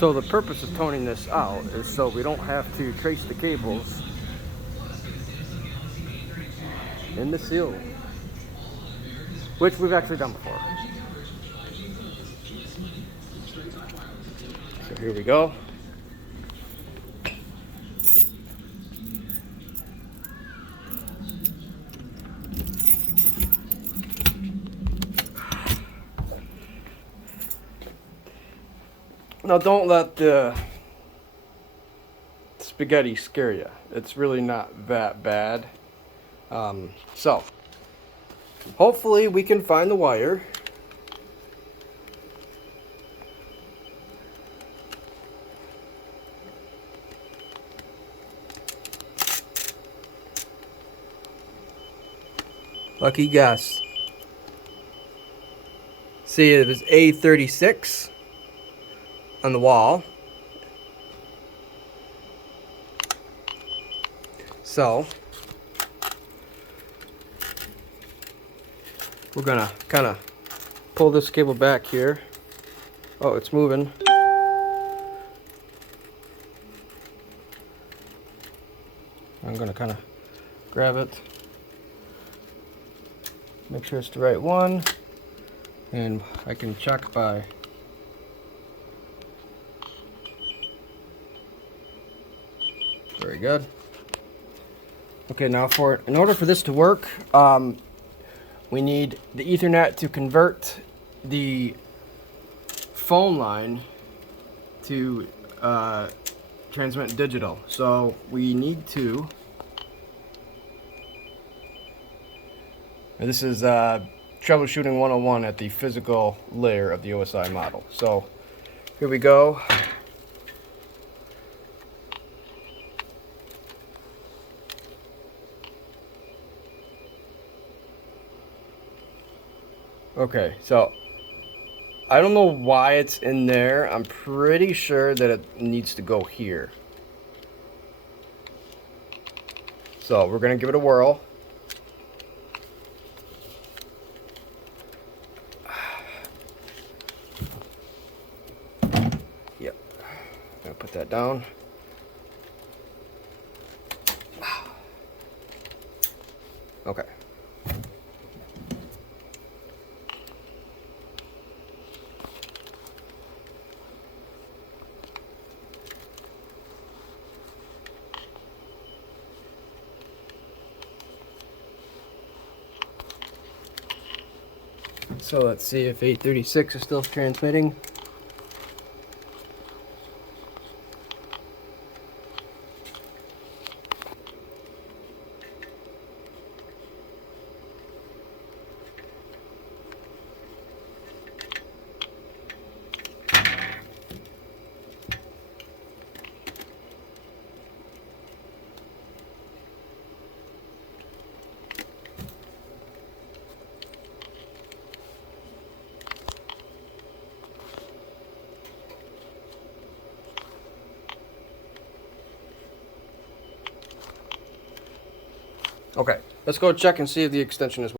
So the purpose of toning this out is so we don't have to trace the cables in the seal, which we've actually done before. So here we go. Now don't let the spaghetti scare you. It's really not that bad. So hopefully we can find the wire. Lucky guess. See, it was A36 on the wall. So we're gonna kind of pull this cable back here. Oh, it's moving. I'm gonna kind of grab it, make sure it's the right one, and I can check by very good. Okay, now in order for this to work, we need the Ethernet to convert the phone line to transmit digital. So we need to, and this is troubleshooting 101 at the physical layer of the OSI model. So here we go. Okay, so I don't know why it's in there. I'm pretty sure that it needs to go here. So we're gonna give it a whirl. Yep, gonna put that down. Okay. So let's see if 836 is still transmitting. Okay, let's go check and see if the extension is